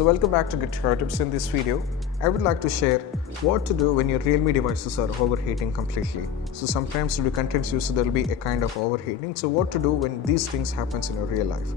So welcome back to Guitar Tips. In this video, I would like to share what to do when your Realme devices are overheating completely. So sometimes due to content use there will be a kind of overheating. So what to do when these things happens in your real life.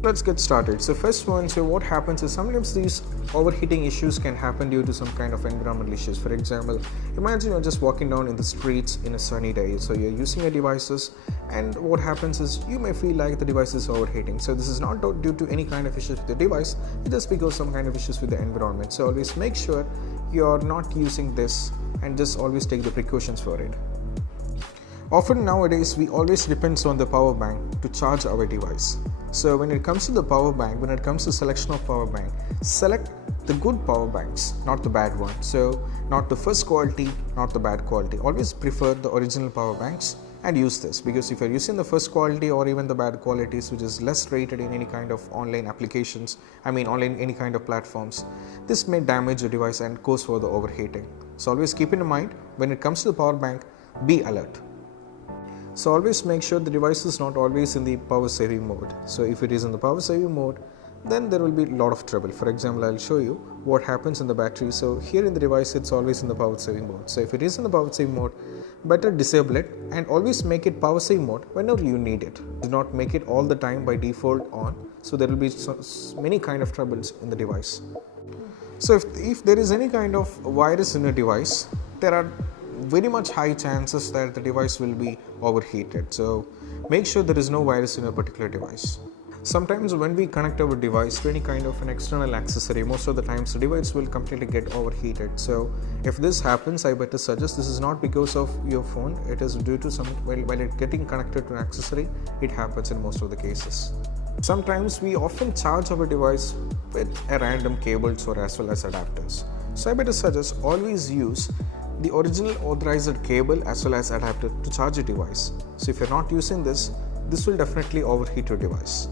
Let's get started. So first one, so what happens is sometimes these overheating issues can happen due to some kind of environmental issues. For example, imagine you're just walking down in the streets in a sunny day. So you're using your devices and what happens is you may feel like the device is overheating. So this is not due to any kind of issues with the device, it's just because some kind of issues with the environment. So always make sure you're not using this and just always take the precautions for it. Often nowadays we always depends on the power bank to charge our device. So when it comes to the power bank, when it comes to selection of power bank, select the good power banks, not the bad one. So not the first quality, not the bad quality. Always prefer the original power banks and use this, because if you're using the first quality or even the bad qualities which is less rated in any kind of online applications, online any kind of platforms, this may damage your device and cause for the overheating. So always keep in mind when it comes to the power bank, be alert. So always make sure the device is not always in the power saving mode. So if it is in the power saving mode, then there will be a lot of trouble. For example, I'll show you what happens in the battery. So here in the device, it's always in the power saving mode. So if it is in the power saving mode, better disable it and always make it power saving mode whenever you need it. Do not make it all the time by default on. So there will be many kind of troubles in the device. So if there is any kind of virus in your device, there are very much high chances that the device will be overheated. So make sure there is no virus in a particular device. Sometimes when we connect our device to any kind of an external accessory, most of the times the device will completely get overheated. So if this happens, I better suggest this is not because of your phone, it is due to while it getting connected to an accessory, it happens in most of the cases. Sometimes we often charge our device with a random cables or as well as adapters. So I better suggest always use the original authorized cable as well as adapter to charge your device. So if you're not using this will definitely overheat your device.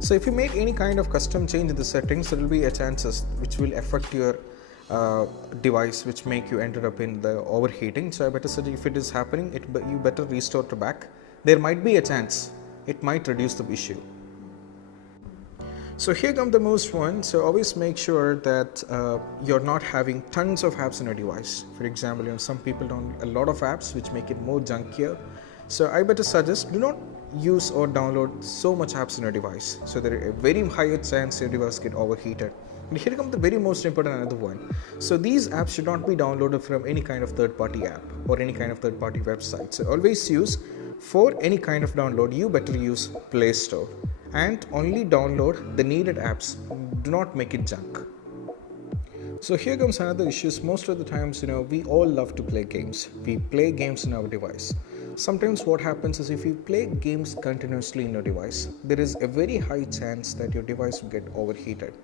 So if you make any kind of custom change in the settings, there will be a chances which will affect your device, which make you ended up in the overheating. So I better suggest if it is happening, you better restore to back. There might be a chance it might reduce the issue. So here comes the most one. So always make sure that you're not having tons of apps in your device. For example, some people download a lot of apps which make it more junkier. So I better suggest do not use or download so much apps in your device. So there is a very high chance your device get overheated. And here comes the very most important another one. So these apps should not be downloaded from any kind of third-party app or any kind of third-party website. So always use, for any kind of download, you better use Play Store. And only download the needed apps. Do not make it junk. So here comes another issue. Most of the times, we all love to play games. We play games in our device. Sometimes what happens is if you play games continuously in your device, there is a very high chance that your device will get overheated.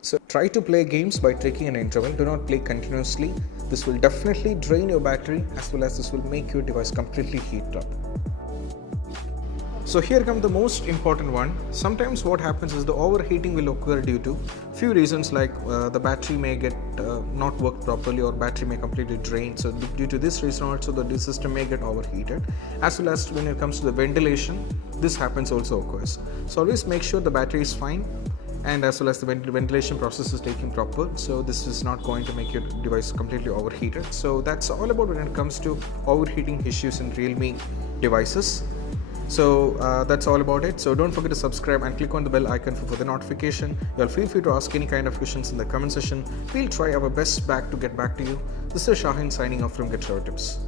So try to play games by taking an interval. Do not play continuously. This will definitely drain your battery as well as this will make your device completely heat up. So here comes the most important one. Sometimes what happens is the overheating will occur due to few reasons, like the battery may get not work properly or battery may completely drain. So due to this reason also the system may get overheated, as well as when it comes to the ventilation, this happens also occurs. So always make sure the battery is fine and as well as the ventilation process is taking proper. So this is not going to make your device completely overheated. So that's all about when it comes to overheating issues in Realme devices. So that's all about it. So don't forget to subscribe and click on the bell icon for further notification. You'll feel free to ask any kind of questions in the comment section. We'll try our best to get back to you. This is Shahin signing off from Guitar Tips.